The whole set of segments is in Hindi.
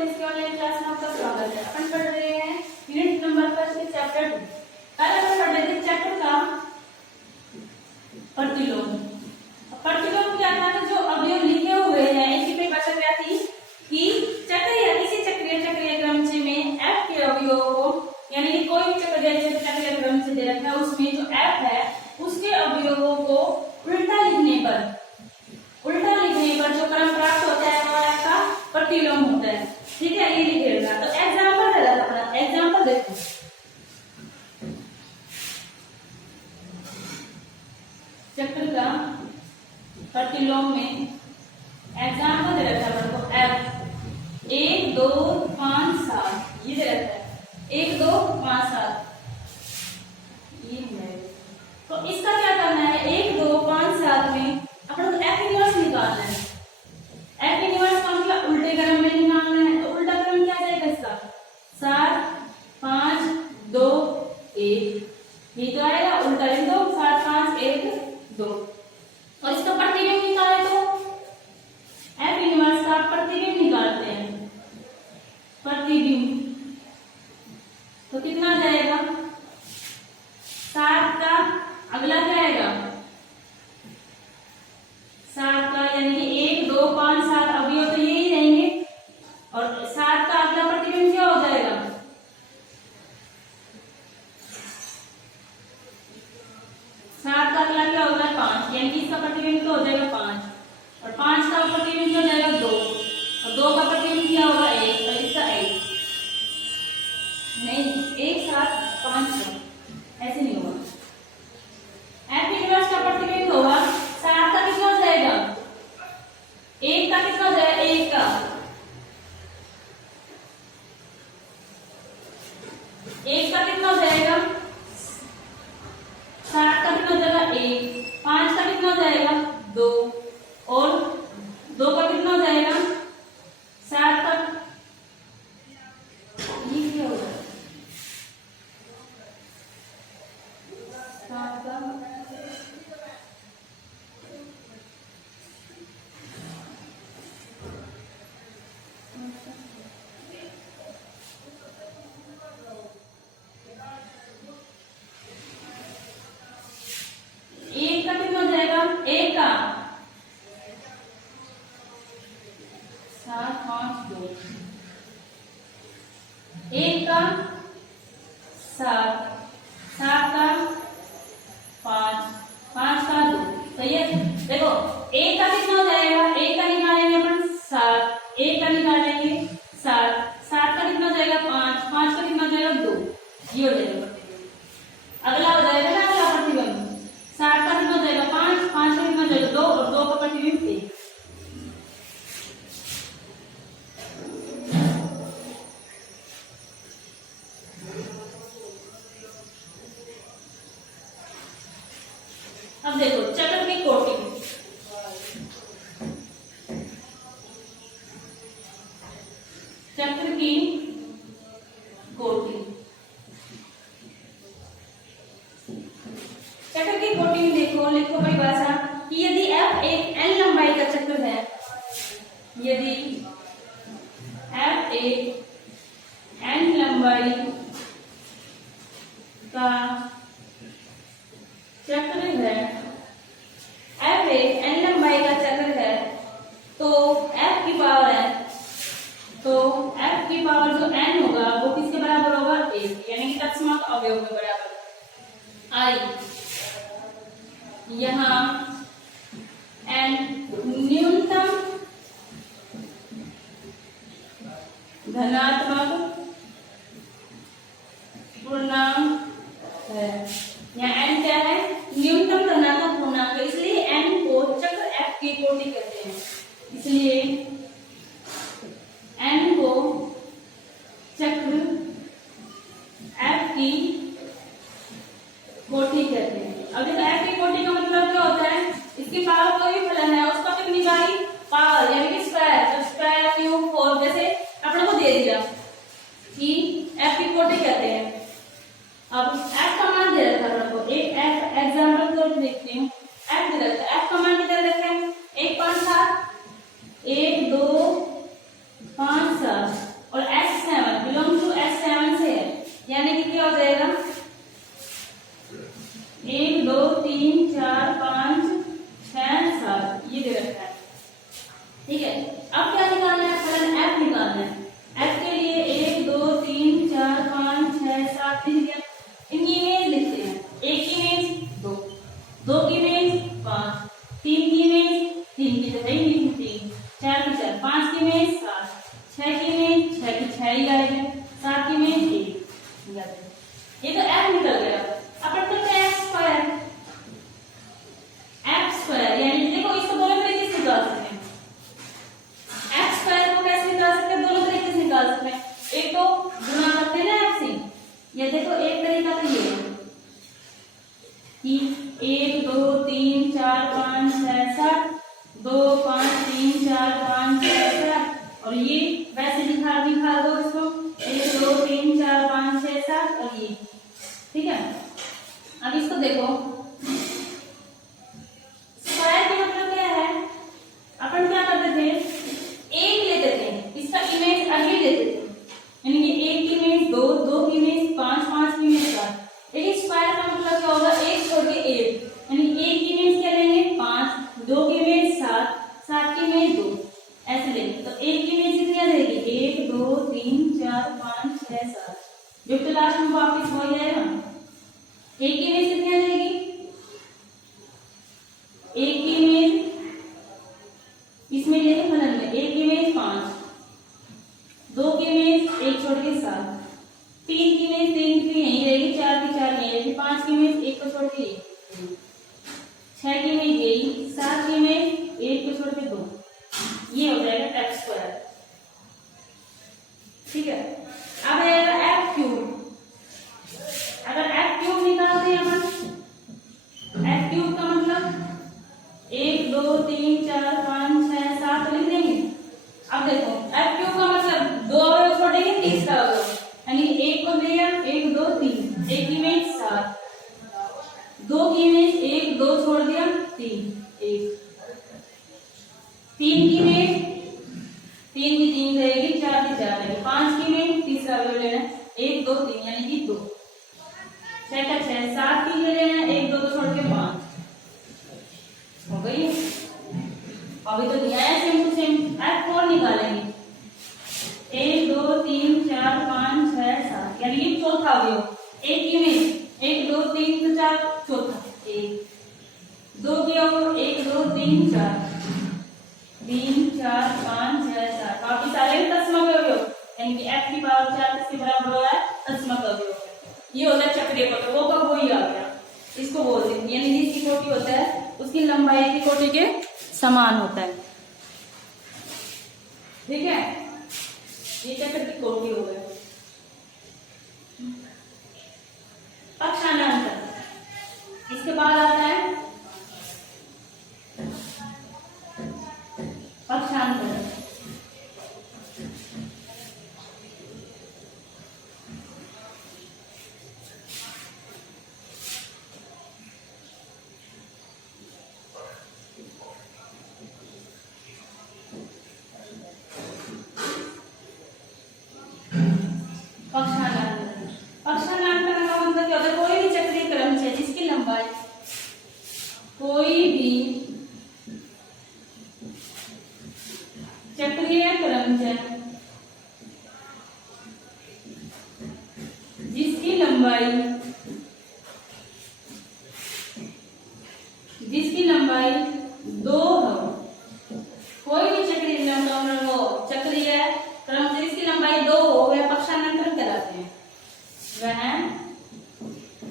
34 के ऑनलाइन क्लास में आपका स्वागत है। अपन पढ़ रहे हैं यूनिट नंबर 5 के चैप्टर 2। कल अपन पढ़ रहे थे चैप्टर का प्रतिलोम। प्रतिलोम क्या था कि जो अवयव लिखे हुए हैं इसी में बात क्या थी कि चक्र या किसी चक्रीय क्रम में f के अवयवों को, यानी कि कोई भी चक्रीय क्रम से दे रखा है उसमें जो f है उसके अवयवों को उल्टा लिखने पर जो क्रम प्राप्त होता है वो f का प्रतिलोम होता है। ठीक है, ये लिखेगा। तो एग्जांपल दे रहा था, एग्जांपल देखो। चक्र का प्रतिलोम में एग्जांपल दे रखा है तो f 1 2 5 7 ये दे रखा है 1 2 5 7 ये है। तो इसका क्या करना है, 1 2 5 7 में अपन को f इनवर्स निकालना है। f इनवर्स का मतलब उल्टे क्रम में निकालना है। तो उल्टा क्रम क्या जाएगा इसका 7 5 2 1 ये तो आएगा उल्टा लिख दो 7 5 1 2। और इसका प्रतिबिंब निकाले तो f इनवर्स का प्रतिबिंब निकालते हैं। प्रतिबिंब तो कितना जाएगा 7 का अगला क्या आएगा 7 का, यानी कि 1 2 5 7 अवयव तो यही रहेंगे। और 7 का अगला प्रतिबिंब क्या हो जाएगा 7 का अगला क्या होगा 5, यानी कि इसका प्रतिबिंब तो हो जाएगा 5 और 5 का प्रतिबिंब हो जाएगा 2 और 2 का प्रतिबिंब क्या होगा 1 और इसका 1 नहीं 1 7 5 ऐसे नहीं होगा। f इनवर्स का प्रतिबिंब होगा 7 का कितना हो जाएगा 1 का कितना हो जाएगा 1 का 1 का कितना हो जाएगा 7 का कितना हो जाएगा 1 5 का कितना हो जाएगा 2 और 2 का कितना हो जाएगा 7 का ये क्या होगा 7 का एक का कितना हो जाएगा एक का 7 5 2 एक का 7 7 का 5 5 का 2 सही है। देखो एक का कितना हो जाएगा, एक का निकालेंगे अपन 7 एक का निकालेंगे 7 7 का कितना हो जाएगा 5 5 का कितना हो जाएगा 2 ये हो जाएगा। अगला हो जाएगा ना अगला प्रतिबिंब 7 का कितना हो जाएगा 5 5 का कितना हो जाएगा 2 और 2 का प्रतिबिंब 1। अब देखो चक्र की कोटि, चक्र की कोटि, चक्र की कोटि में देखो लिखो परिभाषा कि यदि f एक n लंबाई का चक्र है, यदि f एक n लंबाई का चक्र है, f एक n लंबाई का चक्र है तो f की पावर है, तो f की पावर जो n होगा वो किसके बराबर होगा 1, यानी कि तत्समक अवयव के बराबर i। यहाँ n न्यूनतम धनात्मक पूर्णांक है। यहाँ n क्या है न्यूनतम धनात्मक पूर्णांक, इसलिए n को चक्र f की कोटि कहते हैं। इसलिए n को चक्र f की कोटि कहते हैं। अब देखो f की कोटि का मतलब क्या होता है, इसकी पावर कोई भी फलन है उसका कितनी बारी पावर यानी कि स्क्वायर, तो स्क्वायर क्यूब 4 जैसे अपन को दे दिया कि f की कोटि कहते हैं। अब f का मान दे रखा है आपको, एक f एग्जांपल तो देखते हैं। f दे रखा है, f का मान कितना दे रखा है 1 5 7 1 ये दे रखा है, ठीक है। अब क्या निकालना है, फलन एफ निकालना है। एफ के लिए 1 2 3 4 5 6 7 लिख दिया। इनकी इमेज लिखते हैं, एक की इमेज 2, 2 की इमेज 5, 3 की इमेज 3 की तो है ही नहीं 3, 4 की 4, 5 की इमेज 7, 6 की इमेज 6 की 6 ही आएगा, 7 की इमेज 1। ये तो एफ निकल गया। अपन करते हैं एफ स्क्वायर। एफ स्क्वायर यानी देखो इसको दोनों तरीके से निकाल सकते हैं। एफ स्क्वायर को कैसे निकाल सकते हैं, दोनों तरीके से निकाल सकते हैं। एक तो गुणा करते हैं ना एफ से, ये देखो एक तरीका तो ये है कि 1 2 3 4 5 6 7, 2 5 3 4 5 6 7, और ये वैसे दिखा दो इसको 1 2 3 4 5 6 7 और ये, ठीक है। अब इसको देखो, स्क्वायर का मतलब क्या है, अपन क्या करते थे, एक लेते थे, इसका इमेज आगे लेते थे, यानी कि एक की इमेज 2, 2 की इमेज 5, 5 की इमेज 7। लेकिन स्क्वायर का मतलब क्या होगा, एक छोड़ के एक, यानी एक की इमेज क्या लेंगे 5, 2 की इमेज 7, 7 की इमेज 2, ऐसे लेंगे। तो एक की इमेज कितनी आ जाएगी, 1 2 3 4 5 6 7, जो तो लास्ट में वापस हो जाएगा। एक की इमेज कितनी आ जाएगी, एक की इमेज इसमें लेंगे फलन में, एक की इमेज 5, 2 की इमेज एक छोड़ के 7, 3 की इमेज 3 की यहीं रहेगी, 4 की 4 यहीं रहेगी, 5 की इमेज 1 को छोड़ के 1, 6 की इमेज यही, 7 की इमेज 1 को छोड़ के 2। ये हो जाएगा एफ स्क्वायर, ठीक है। अब आएगा एफ क्यूब। अगर एफ क्यूब निकालते हैं अपन, एफ क्यूब का मतलब 1 2 3 4 5 6 7 लिख देंगे। अब देखो एफ क्यूब का मतलब 2 अवयव छोड़ेंगे, तीसरा अवयव, यानी कि 1 को लिया 1 2 3, 1 की इमेज 7, 2 की इमेज 1 2 छोड़ दिया 3 1, 3 की इमेज 3 की 3 रहेगी, 4 की 4 रहेगी, 5 की इमेज तीसरा अवयव लेना है 1 2 3 यानी कि 2, 6 का 6, 7 की ले लेना है 1 2 को छोड़ के 5 हो गई। अभी तो दिया है सेम टू सेम। एफ 4 निकालेंगे, 1 2 3 4 5 6 7 यानी कि चौथा अवयव, एक की इमेज 1 2 3 तो 4, चौथा 1, 2 की अवयव 1 2 3 4 3 4 5 6 7, बाकी सारे दसवां अवयव, यानी कि f की पावर 4 किसके बराबर हो रहा है, दसवां अवयव। ये होता है चक्रीय पथ, वो का वो ही आ गया, इसको बोलते हैं, यानी जिसकी कोटि होता है उसकी लंबाई की कोटि के समान होता है, ठीक है। ये चक्र की कोटि हो गई। पक्षांतर, इसके बाद आता है पक्षांतर। पक्षांतर का मतलब क्या होता है, कोई भी चक्रीय क्रम है जिसकी लंबाई, कोई भी चक्रीय क्रम जिसकी लंबाई 2 हो, कोई भी चक्रीय चक्रीय क्रम जिसकी लंबाई 2 हो वह पक्षांतर कहलाते हैं, वह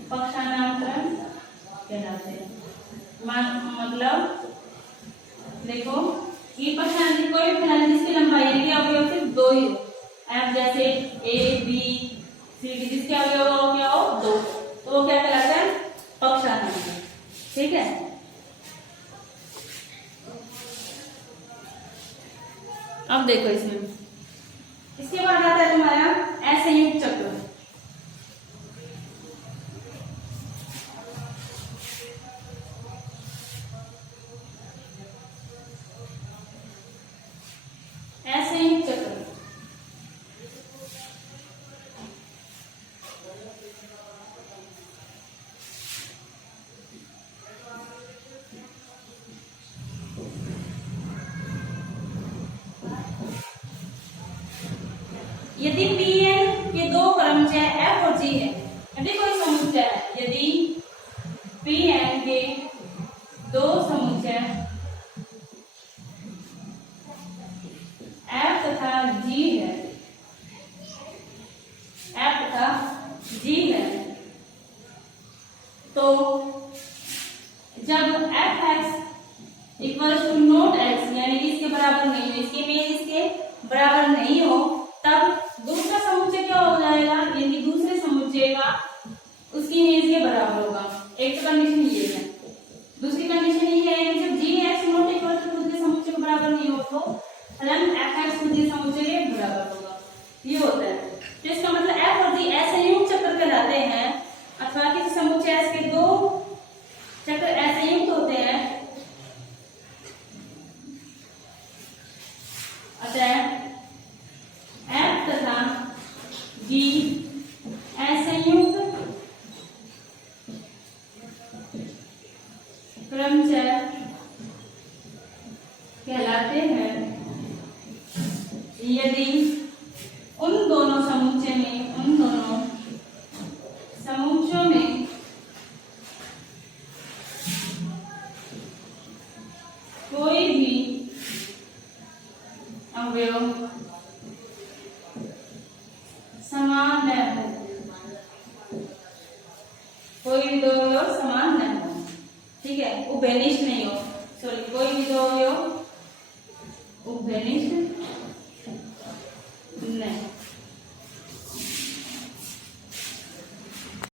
पक्षांतर कहलाते हैं। मतलब देखो ये पक्षांतर कोई भी फलन जिसकी लंबाई यानी कि अवयव सिर्फ 2 ही हो, एफ जैसे ए बी सी डी जिसके अवयव क्या हो 2, तो वो क्या कहलाता है, पक्षांतर, ठीक है। अब देखो इसमें, इसके बाद आता है तुम्हारा असंयुक्त चक्र। असंयुक्त चक्र यदि Pn के दो क्रमचय F और G है, यदि कोई समुच्चय है, यदि Pn के दो समुच्चय F तथा G है, F तथा G है, तो जब Fx equals to not x यानी कि इसके बराबर नहीं हो, इसके में इसके बराबर नहीं हो, तब दूसरा समुच्चय क्या हो जाएगा, यानी दूसरे समुच्चय का उसकी इमेज के बराबर होगा। एक तो कंडीशन ये है, दूसरी कंडीशन ये है कि जब gx नॉट इक्वल टू दूसरे समुच्चय के बराबर नहीं हो तो फलन fx दूसरे समुच्चय के बराबर होगा। ये होता है, तो इसका मतलब f और g असंयुक्त चक्र कहलाते हैं, अथवा किसी समुच्चय s के दो चक्र असंयुक्त होते हैं, अतः F तथा G असंयुक्त क्रमचय कहलाते हैं यदि उन दोनों समुच्चयों में कोई भी अवयव समान न हो, कोई भी दो अवयव समान न हो, ठीक है, उभयनिष्ठ नहीं हो, सॉरी, कोई भी दो अवयव उभयनिष्ठ